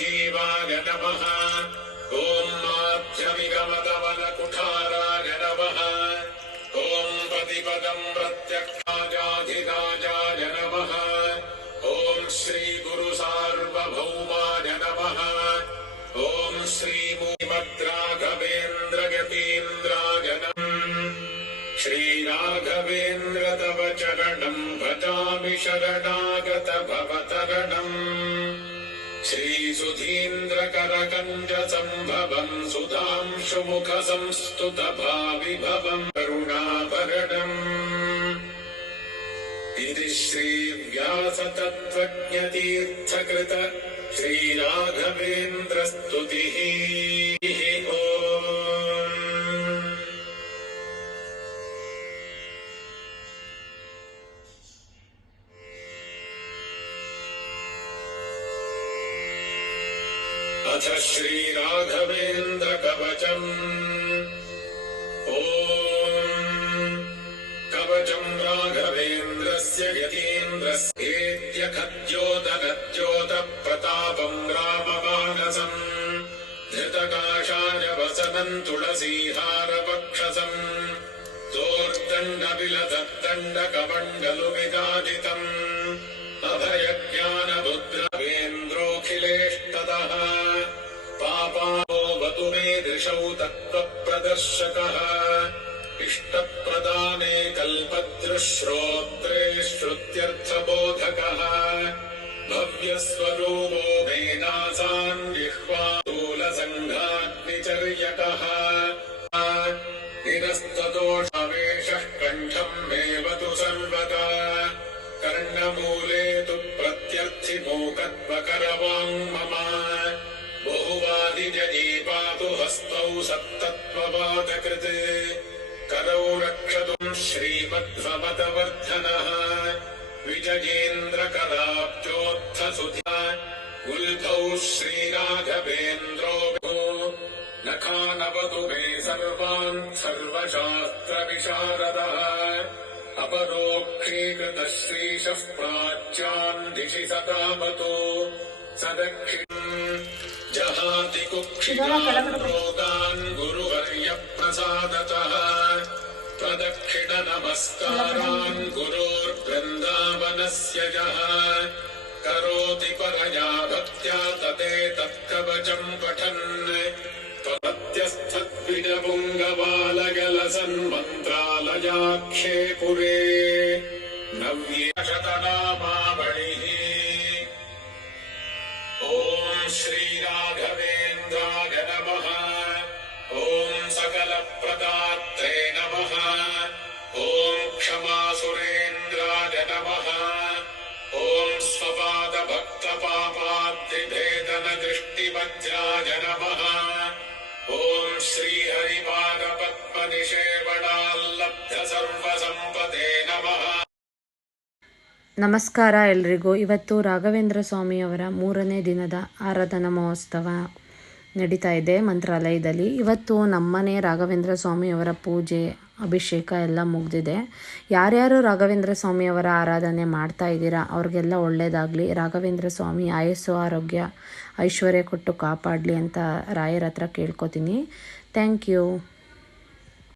जीवाय नमः ॐ माध्यमिगमतवनकुठाराय नमः ॐ पदिपदम् प्रत्यक्षाजाधिराजाय नमः ॐ श्रीगुरुसार्वभौमाय नमः ॐ श्रीमुनिमद्राघवेन्द्रगतीन्द्राय नमः श्रीराघवेन्द्र तव चरणम् भजामि शरणागत भवतरणम् श्रीसुधीन्द्रकरकञ्ज सम्भवम् सुधांशुमुख संस्तुत भाविभवम् करुणाभरणम् इति श्रीव्यासतत्त्वज्ञतीर्थकृत श्रीराघवेन्द्रस्तुतिः। ओम् अथ श्रीराघवेन्द्रकवचम्। ॐ कवचम् राघवेन्द्रस्य यतीन्द्रस्येत्य खद्योतगद्योतप्रतापम् राममानसम्। धृतकाशाय वसनम् तुलसीहारवक्षसम्। दोर्दण्डविलसद्दण्डकमण्डलुमिदाजितम् मे तत्त्वप्रदर्शकः इष्टप्रदाने कल्पद्रुश्रोत्रे श्रुत्यर्थबोधकः। भव्यस्वरूपो मेनासान् जिह्वातूलसङ्घाग्निचर्यकः निरस्तदोषावेशः कण्ठम् मेवतु हस्तौ सत्तत्त्ववादकृत् करौ रक्षतुम् श्रीमध्वमतवर्धनः। विजयेन्द्रकलाब्जोत्थसुधा उल्भौ श्रीराघवेन्द्रो नखानवतु मे सर्वान् सर्वशास्त्रविशारदः। अपरोक्षीकृतः श्रीशः प्राच्यान् दिशि सदावतो कुक्षिगान् रोगान् गुरुवर्यप्रसादतः। प्रदक्षिण नमस्कारान् गुरोर्वृन्दावनस्य यः। करोति परया भक्त्या तदेतत्कवचम् पठन्। त्वत्यस्थद्विजपुङ्गबालगलसन्मन्त्रालयाख्ये पुरे नव्यशतनामावलिः क्षमासुरेन्द्राय नमः ॐ स्वपादभक्तपापाद्रिभेदनदृष्टिवज्राय नमः ॐ श्रीहरिपादपद्मनिषेवणाल्लब्धसर्वसम्पदे नमः ನಮಸ್ಕಾರ ಎಲ್ರಿಗೂ ಇವತ್ತು ರಾಘವೇಂದ್ರ ಸ್ವಾಮಿಯವರ ಮೂರನೇ ದಿನದ ಆರಾಧನಾ ಮಹೋತ್ಸವ ನಡೀತಾ ಇದೆ ಮಂತ್ರಾಲಯದಲ್ಲಿ ಇವತ್ತು ನಮ್ಮನೆ ರಾಘವೇಂದ್ರ ಸ್ವಾಮಿಯವರ ಪೂಜೆ ಅಭಿಷೇಕ ಎಲ್ಲ ಮುಗಿದಿದೆ. ಯಾರ್ಯಾರು ರಾಘವೇಂದ್ರ ಸ್ವಾಮಿಯವರ ಆರಾಧನೆ ಮಾಡ್ತಾ ಇದ್ದೀರಾ, ಅವ್ರಿಗೆಲ್ಲ ಒಳ್ಳೆಯದಾಗಲಿ ರಾಘವೇಂದ್ರ ಸ್ವಾಮಿ, ಆಯಸ್ಸು, ಆರೋಗ್ಯ, ಐಶ್ವರ್ಯ ಕೊಟ್ಟು ಕಾಪಾಡಲಿ ಅಂತ ರಾಯರ ಹತ್ರ ಕೇಳ್ಕೊತೀನಿ. Thank you.